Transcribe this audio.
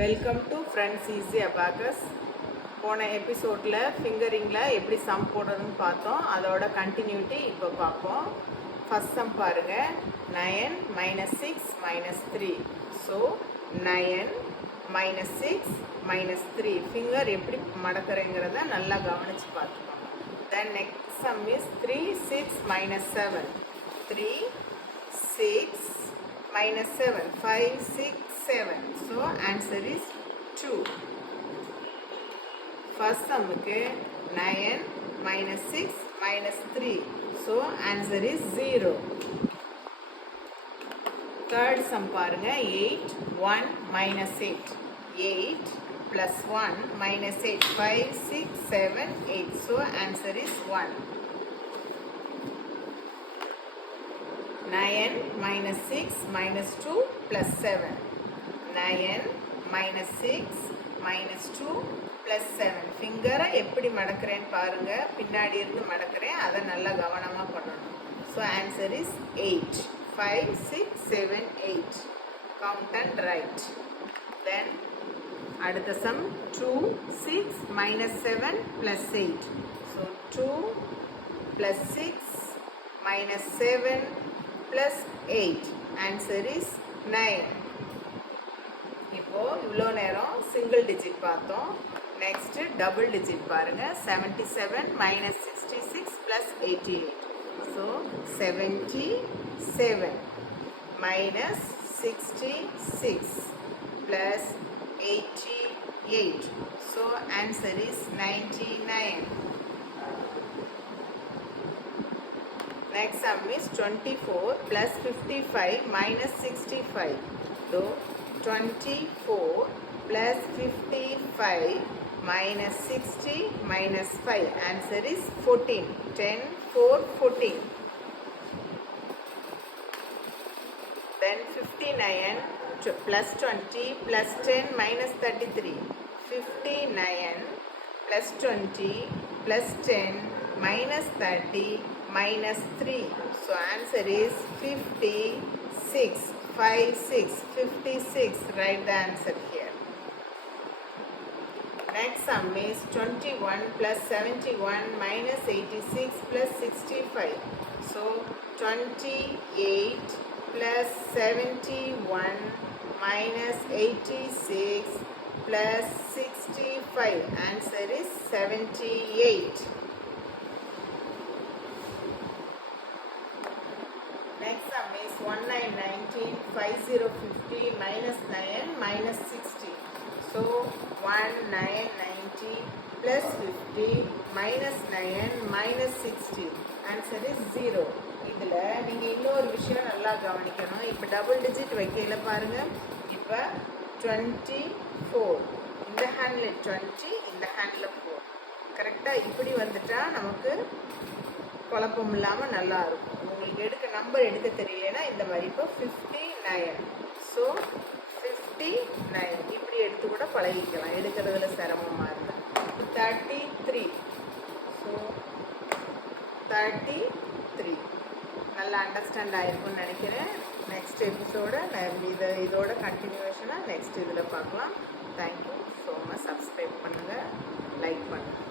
Welcome to friends easy abacus. போன எபிசோடில் ஃபிங்கரிங்கில் எப்படி சம் போடுறதுன்னு பார்த்தோம். அதோட கண்டினியூட்டி இப்போ பார்ப்போம். ஃபஸ்ட் சம் பாருங்கள். 9 - 6 - 3. ஸோ 9 - 6 - 3 ஃபிங்கர் எப்படி மடக்கிறேங்கிறத நல்லா கவனித்து பார்த்துக்கோங்க. Then next sum is 3 - 6 - 7. 3 6 - 7 5 6 7. So answer is 2. First sum க்கு 9 - 6 - 3. So answer is 0. Third sum பாருங்க. 8 1 - 8. 8 plus 1 minus 8 5 6 7 8. So answer is 1. 9 - 6 - 2 plus 7. 9 - 6 - 2 plus 7. ஃபிங்கரை எப்படி மடக்கிறேன்னு பாருங்க. பின்னாடி இருந்து மடக்கிறேன், அதை நல்லா கவனமாக பண்ணணும். So answer is 8. 5 6 7 8. Count and write. Then அடுத்த sum 2 6 - 7 plus 8. So 2 plus 6 minus 7 plus 8. Answer is 9. இப்போ இவ்வளோ நேரம் சிங்கிள் டிஜிட் பார்த்தோம். நெக்ஸ்ட் டபுள் டிஜிட் பாருங்க. 77 - 66 plus 88. So 77 minus 66 plus 88. So answer is 99. Next sum is 24 plus 55 minus 65. So 24 plus 55 minus 60 minus 5. Answer is 14. 10 4 14. Then 59 plus 20 plus 10 minus 33. 59 plus 20 plus 10 minus 30 minus 3. So answer is 56. 5 6 56. Write the answer here. Next sum is 21 plus 71 minus 86 plus 65. So 28 plus 71 minus 86 plus 65. Answer is 78. Next sum is 19 19 50 50 minus 9 minus 60. So 19 90 plus 50 minus 9 minus 60. Answer is 0. இதில் நீங்கள் இன்னொரு விஷயம் நல்லா கவனிக்கணும். இப்போ double digit வைக்கையில் பாருங்கள். இப்போ 24 இந்த ஹேண்டில் 20 இந்த ஹேண்டில் 4. கரெக்டாக இப்படி வந்துட்டால் நமக்கு குழப்பம் இல்லாமல் நல்லா இருக்கும். உங்களுக்கு நம்பர் எடுக்க தெரியலனா இந்த மாதிரி இப்போ 59. ஸோ 59 இப்படி எடுத்து கூட பழகிக்கலாம், எடுக்கிறதுல சிரமமாக இருந்தால். 33. ஸோ 33 நல்லா அண்டர்ஸ்டாண்ட் ஆகிருக்கும்னு நினைக்கிறேன். நெக்ஸ்ட் எபிசோட இதோட கண்டினியூவேஷனாக நெக்ஸ்ட் இதில் பார்க்கலாம். Thank you so much. சப்ஸ்கிரைப் பண்ணுங்கள், லைக் பண்ணுங்கள்.